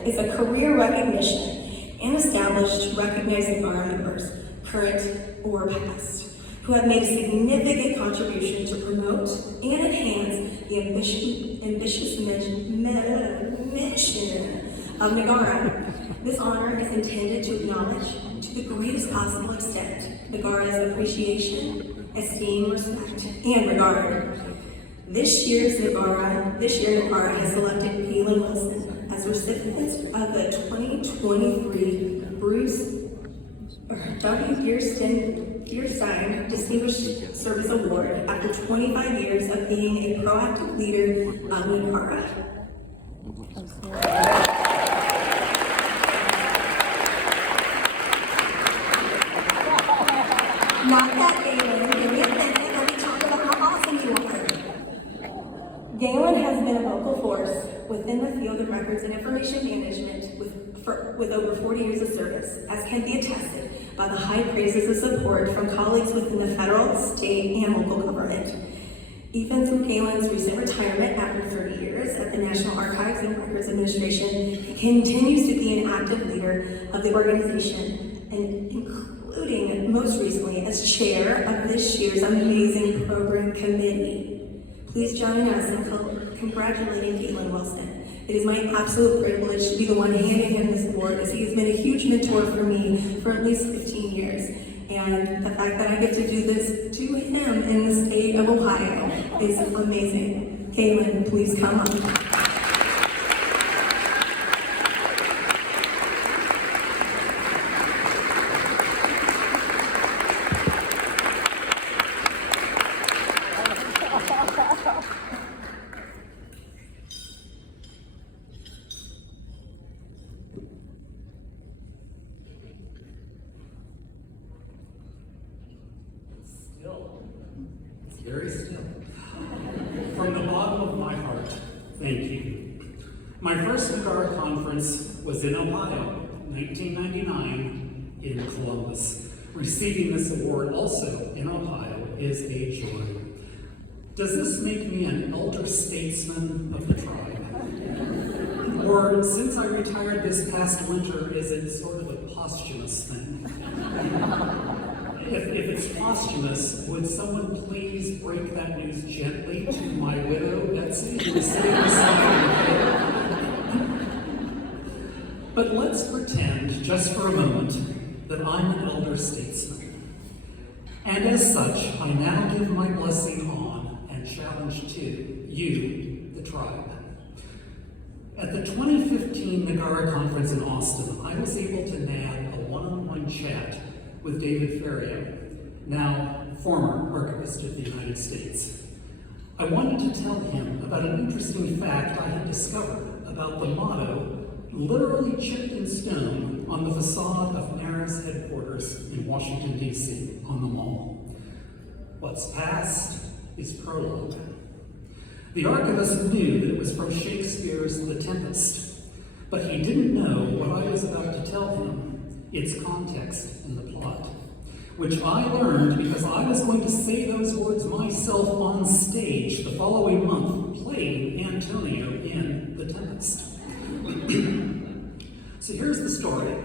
President is a career recognition and established to recognize NAGARA members, current or past, who have made a significant contribution to promote and enhance the ambitious mission of NAGARA. This honor is intended to acknowledge, to the greatest possible extent, NAGARA's appreciation, esteem, respect, and regard. This year, NAGARA has selected Galen Wilson as recipient of the 2023 Dearstyne Distinguished Service Award after 25 years of being a proactive leader of NAGARA. Not that, Galen. Give me a minute. Let me talk about how awesome you are. Galen has been a vocal force within the field of records and information management with over 40 years of service, as can be attested by the high praises and support from colleagues within the federal, state, and local government. Even through Galen's recent retirement after 30 years at the National Archives and Records Administration, he continues to be an active leader of the organization, and including most recently as chair of this year's amazing program committee. Please join us in congratulating Galen Wilson. It is my absolute privilege to be the one handing him this award, as he has been a huge mentor for me for at least 15 years. And the fact that I get to do this to him in the state of Ohio is amazing. Galen, please come on. It's very still. From the bottom of my heart, thank you. My first NAGARA conference was in Ohio, 1999, in Columbus. Receiving this award also in Ohio is a joy. Does this make me an elder statesman of the tribe? Or, since I retired this past winter, is it sort of a posthumous thing? If it's posthumous, would someone please break that news gently to my widow, Betsy, who is sitting beside me? But let's pretend, just for a moment, that I'm an elder statesman. And as such, I now give my blessing on and challenge to you, the tribe. At the 2015 NAGARA conference in Austin, I was able to nab a one-on-one chat with David Ferrier, now former Archivist of the United States. I wanted to tell him about an interesting fact I had discovered about the motto literally chipped in stone on the facade of NARA's headquarters in Washington, D.C. on the Mall. What's past is prologue. The archivist knew that it was from Shakespeare's The Tempest, but he didn't know what I was about to tell him, its context in the plot, which I learned because I was going to say those words myself on stage the following month, playing Antonio in The Tempest. So here's the story.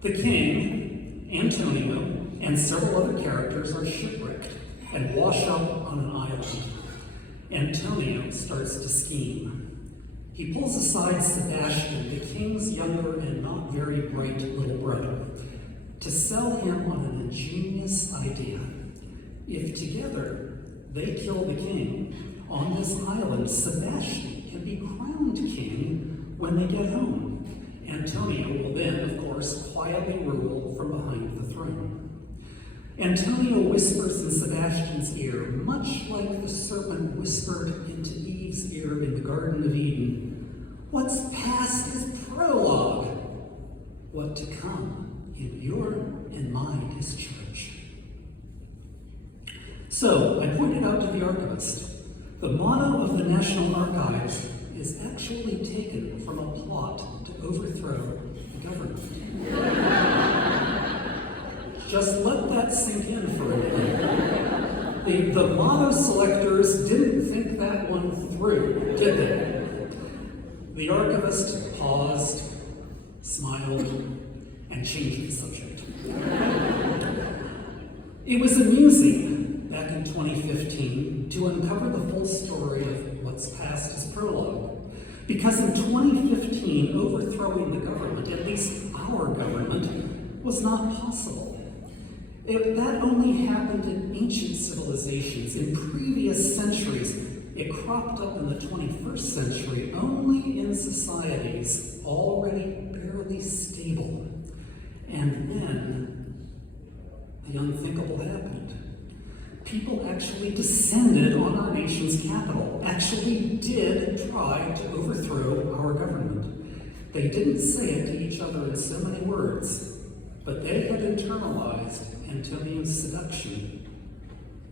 The king, Antonio, and several other characters are shipwrecked and wash up on an island. Antonio starts to scheme. He pulls aside Sebastian, the king's younger and not very bright little brother, to sell him on an ingenious idea. If together they kill the king, on this island, Sebastian can be crowned king when they get home. Antonio will then, of course, quietly rule from behind the throne. Antonio whispers in Sebastian's ear, much like the serpent whispered into Eve's ear in the Garden of Eden, what's past is prologue. What to come in your and my discharge. So, I pointed out to the archivist, the motto of the National Archives is actually taken from a plot to overthrow the government. Just let that sink in for a minute. The motto selectors didn't think that one through, did they? The archivist paused, smiled, and changed the subject. It was amusing back in 2015 to uncover the full story of what's passed as prologue. Because in 2015, overthrowing the government, at least our government, was not possible. That only happened in ancient civilizations. In previous centuries, it cropped up in the 21st century only in societies already barely stable. And then, the unthinkable happened. People actually descended on our nation's capital, actually did try to overthrow our government. They didn't say it to each other in so many words, but they had internalized Antonio's seduction.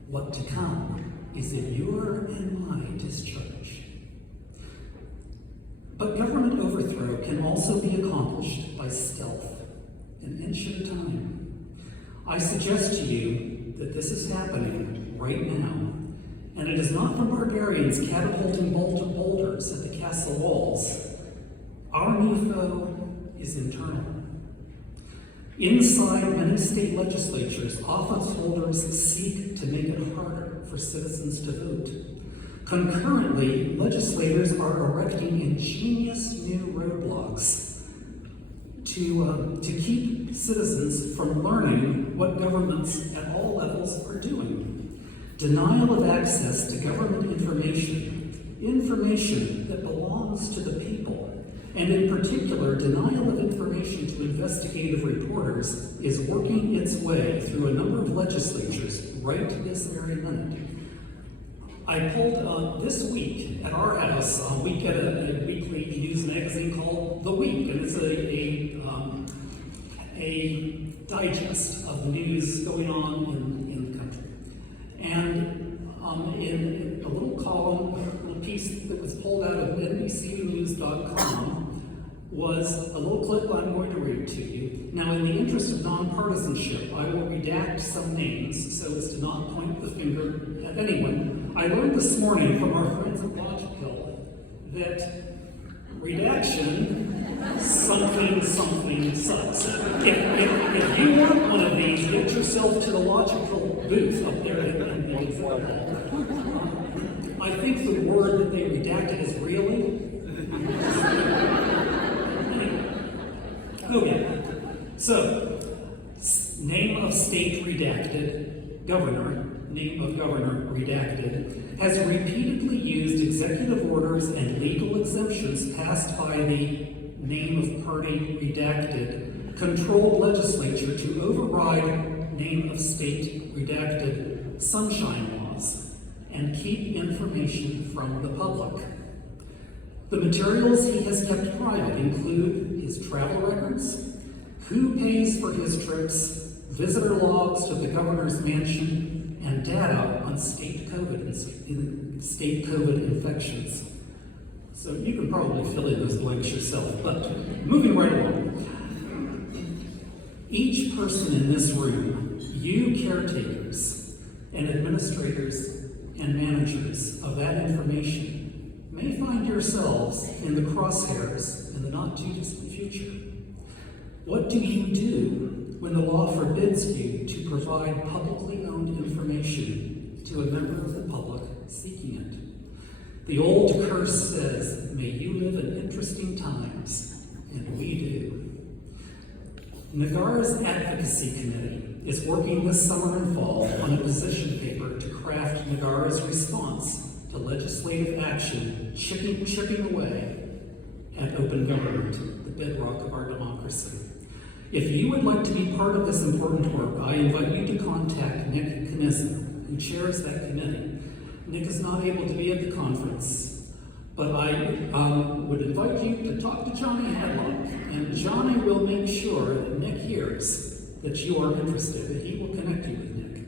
What to come is at your and my discharge. But government overthrow can also be accomplished by stealth, an inch at a time. I suggest to you that this is happening right now, and it is not from barbarians catapulting boulders at the castle walls. Our new foe is internal. Inside many state legislatures, office holders seek to make it harder for citizens to vote. Concurrently, legislators are erecting ingenious new roadblocks to keep citizens from learning what governments at all levels are doing. Denial of access to government information that belongs to the people, and in particular, denial of information to investigative reporters is working its way through a number of legislatures right this very minute. I pulled this week at our house, we get a weekly news magazine called The Week, and it's a digest of the news going on in the country. And in a little column, a little piece that was pulled out of NBCnews.com was a little clip I'm going to read to you. Now, in the interest of nonpartisanship, I will redact some names so as to not point the finger at anyone. I learned this morning from our friends at Logicull that redaction, something sucks. If you want one of these, get yourself to the Logicull booth up there in the exhibit hall. I think the word that they redacted is really. Okay, so name of state redacted, governor, name of governor redacted, has repeatedly used executive orders and legal exemptions passed by the name of party redacted controlled legislature to override name of state redacted sunshine laws and keep information from the public. The materials he has kept private include his travel records, who pays for his trips, visitor logs to the governor's mansion, and data on state COVID infections. So you can probably fill in those blanks yourself, but moving right along. Each person in this room, you caretakers and administrators and managers of that information, may find yourselves in the crosshairs in the not-too-distant future. What do you do when the law forbids you to provide publicly owned information to a member of the public seeking it? The old curse says, may you live in interesting times, and we do. NAGARA's Advocacy Committee is working this summer and fall on a position paper to craft NAGARA's response to legislative action chipping away at open government, the bedrock of our democracy. If you would like to be part of this important work, I invite you to contact Nick Knizin, who chairs that committee. Nick is not able to be at the conference, but I would invite you to talk to Johnny Hadlock, and Johnny will make sure that Nick hears that you are interested, that he will connect you with Nick.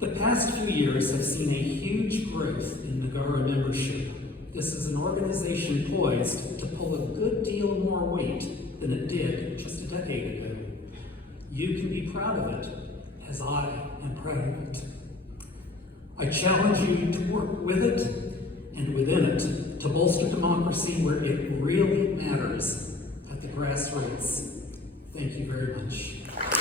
The past few years have seen a huge growth in NAGARA membership. This is an organization poised to pull a good deal more weight than it did just a decade ago. You can be proud of it, as I am proud of it. I challenge you to work with it and within it to bolster democracy where it really matters, at the grassroots. Thank you very much.